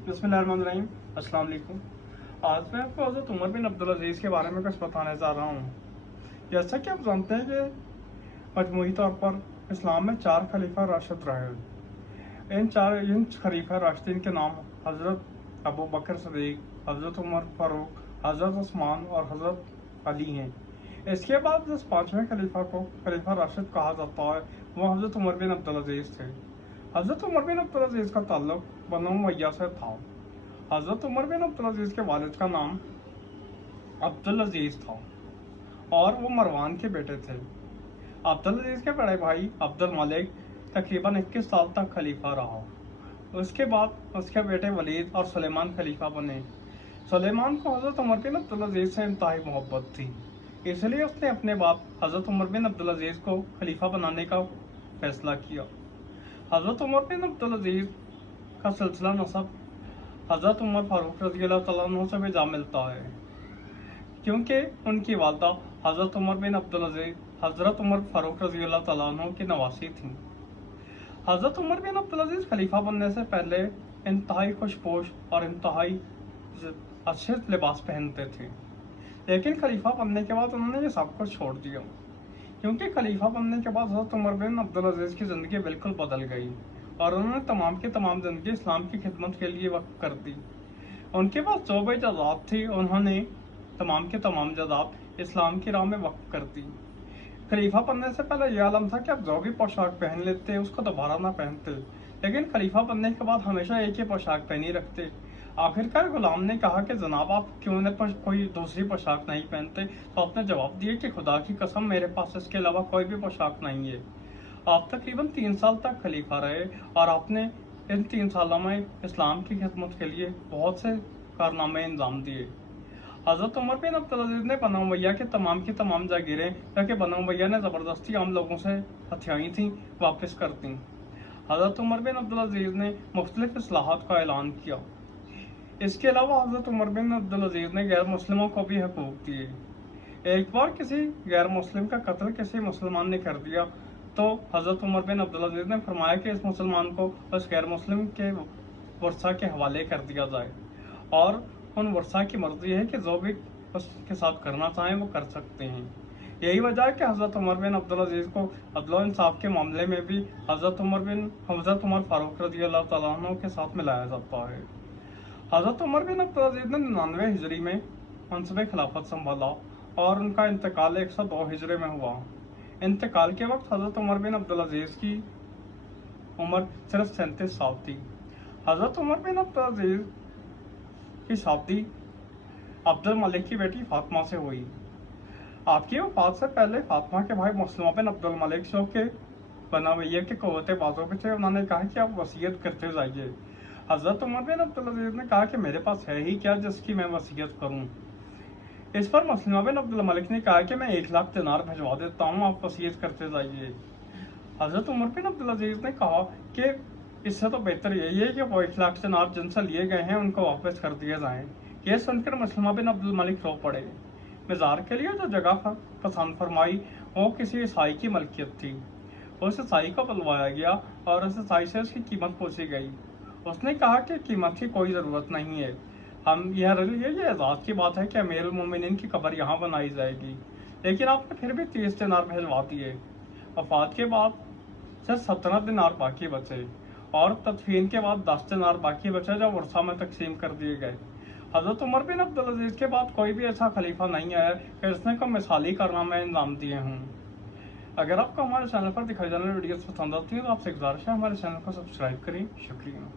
बिस्मिल्लाहिर्रहमानिर्रहीम। अस्सलाम वालेकुम। आज मैं आपको हज़रत उमर बिन अब्दुल अजीज़ के बारे में कुछ बताने जा रहा हूँ। जैसा कि आप जानते हैं कि मजमूई तौर पर इस्लाम में 4 खलीफा राशिद रहे। इन खलीफा राशिदीन के नाम हज़रत अबू बकर सिद्दीक, हज़रत उमर फारूक, हज़रत उस्मान और हज़रत अली हैं। इसके बाद जिस 5वें खलीफा को खलीफा राशिद कहा जाता है वो हज़रत उमर बिन अब्दुल अजीज़ थे। हज़रत उमर बिन अब्दुल अजीज़ का ताल्लुक बनु उमय्या से था। हज़रत उमर बिन अब्दुल अजीज़ के वालिद का नाम अब्दुल अजीज़ था और वो मरवान के बेटे थे। अब्दुल अजीज़ के बड़े भाई अब्दुल मलिक तकरीबन 21 साल तक खलीफा रहा। उसके बाद उसके बेटे वलीद और सुलेमान खलीफा बने। सुलेमान को हज़रत उमर बिन अब्दुल अजीज़ से इंतहाई मोहब्बत थी, इसलिए उसने अपने बाप हज़रत उमर बिन अब्दुल अजीज़ को खलीफा बनाने का फैसला किया। हज़रत उमर बिन अब्दुल अजीज़ का सिलसिला नसब हज़रत उमर फारूक रज़ी अल्लाह तआला अन्हु से भी जा मिलता है, क्योंकि उनकी वालदा हज़रत उमर बिन अब्दुल अजीज़ हज़रत उमर फारूक रज़ी अल्लाह तआला अन्हु की नवासी थी। हज़रत उमर बिन अब्दुल अजीज़ खलीफा बनने से पहले इंतहाई खुशपोश और इंतहाई अच्छे लिबास पहनते थे, लेकिन खलीफा बनने के बाद उन्होंने ये सब कुछ छोड़ दिया, क्योंकि खलीफा बनने के बाद हज़रत उमर बिन अब्दुल अजीज़ की ज़िंदगी बिल्कुल बदल गई और उन्होंने तमाम की तमाम ज़िंदगी इस्लाम की खिदमत के लिए वक्फ कर दी। उनके पास जो भी जायदाद थी उन्होंने तमाम की तमाम जायदाद इस्लाम की राह में वक्फ कर दी। खलीफा बनने से पहले यह आलम था कि आप जो भी पोशाक पहन लेते उसको दोबारा ना पहनते, लेकिन खलीफा बनने के बाद हमेशा एक ही पोशाक पहनी रखते। आखिरकार गुलाम ने कहा कि जनाब आप क्यों न कोई दूसरी पोशाक नहीं पहनते, तो आपने जवाब दिया कि खुदा की कसम मेरे पास इसके अलावा कोई भी पोशाक नहीं है। आप तकरीबन 3 साल तक खलीफा रहे और आपने इन 3 सालों में इस्लाम की खिदमत के लिए बहुत से कारनामे अंजाम दिए। हज़रत उमर बिन अब्दुल अजीज़ ने बनु उमय्या के तमाम की तमाम जागीरें ताकि बनु उमय्या ने ज़बरदस्ती आम लोगों से हथियाई थी वापस कर दी। हज़रत उमर बिन अब्दुल अजीज़ ने मुख्तलिफ इस्लाहात का ऐलान किया। इसके अलावा हज़रत उमर बिन अब्दुल अजीज़ ने गैर मुस्लिमों को भी हकूक़ दिए। एक बार किसी गैर मुस्लिम का कत्ल किसी मुसलमान ने कर दिया तो हज़रत उमर बिन अब्दुल अजीज़ ने फरमाया कि इस मुसलमान को उस गैर मुस्लिम के वर्सा के हवाले कर दिया जाए और उन वर्सा की मर्जी है कि जो भी उसके साथ करना चाहें वो कर सकते हैं। यही वजह है कि हज़रत उमर बिन अब्दुल अजीज़ को अदल इंसाफ के मामले में भी हज़रत उमर फारूक रज़ी अल्लाह तआला अन्हु के साथ मिलाया जाता है। हज़रत उमर बिन अब्दुल अजीज़ ने 99 हिजरी में मनसब खिलाफत संभाला और उनका इंतकाल 102 हिजरे में हुआ। इंतकाल के वक्त हज़रत उमर बिन अब्दुल अजीज़ की उम्र सिर्फ 37 साल थी। हज़रत उमर बिन अब्दुल अजीज़ की शादी अब्दुल मलिक की बेटी फातिमा से हुई। आपकी वफात से पहले फातिमा के भाई मुस्लिम बिन अब्दुल मलिक जो के बनु उमय्या के क़ुव्वत बाज़ू पे थे, उन्होंने कहा कि आप वसीयत करते जाइए। हज़रत उमर बिन अब्दुल अजीज़ ने कहा कि मेरे पास है ही क्या जिसकी मैं वसीयत करूं। इस पर मुस्लिम बिन अब्दुल मलिक ने कहा कि मैं 1 लाख दिनार भिजवा देता हूँ, आप वसीयत करते जाइए। हज़रत उमर बिन अब्दुल अजीज़ ने कहा कि इससे तो बेहतर यही है कि वो 1 लाख दिनार जिनसे लिए गए हैं उनको वापस कर दिए जाएं। यह सुनकर मुस्लिम बिन अब्दुल मलिक रो पड़े। मज़ार के लिए जो जगह पसंद फरमाई वो किसी ईसाई की मलकियत थी। उस ईसाई को बुलवाया गया और उस ईसाई से उसकी कीमत पूछी गई। उसने कहा कि कीमत की कोई ज़रूरत नहीं है, हम ये एजाज़ की बात है कि अमीरुल मोमिनीन की कब्र यहाँ बनाई जाएगी, लेकिन आपने फिर भी 30 दिनार भिजवा दिए। वफात के बाद सिर्फ 17 दिनार बाकी बचे और तदफीन के बाद 10 दिनार बाकी बचे जो वर्सा में तकसीम कर दिए गए। हज़रत उमर बिन अब्दुल अजीज़ के बाद कोई भी ऐसा खलीफा नहीं आया कि जिसने को मिसाली कारनामे अंजाम दिए हों। अगर आपको हमारे चैनल पर दिखाई जाने वाली वीडियोस पसंद आती हैं तो आपसे गुजारिश है हमारे चैनल को सब्सक्राइब करें। शुक्रिया।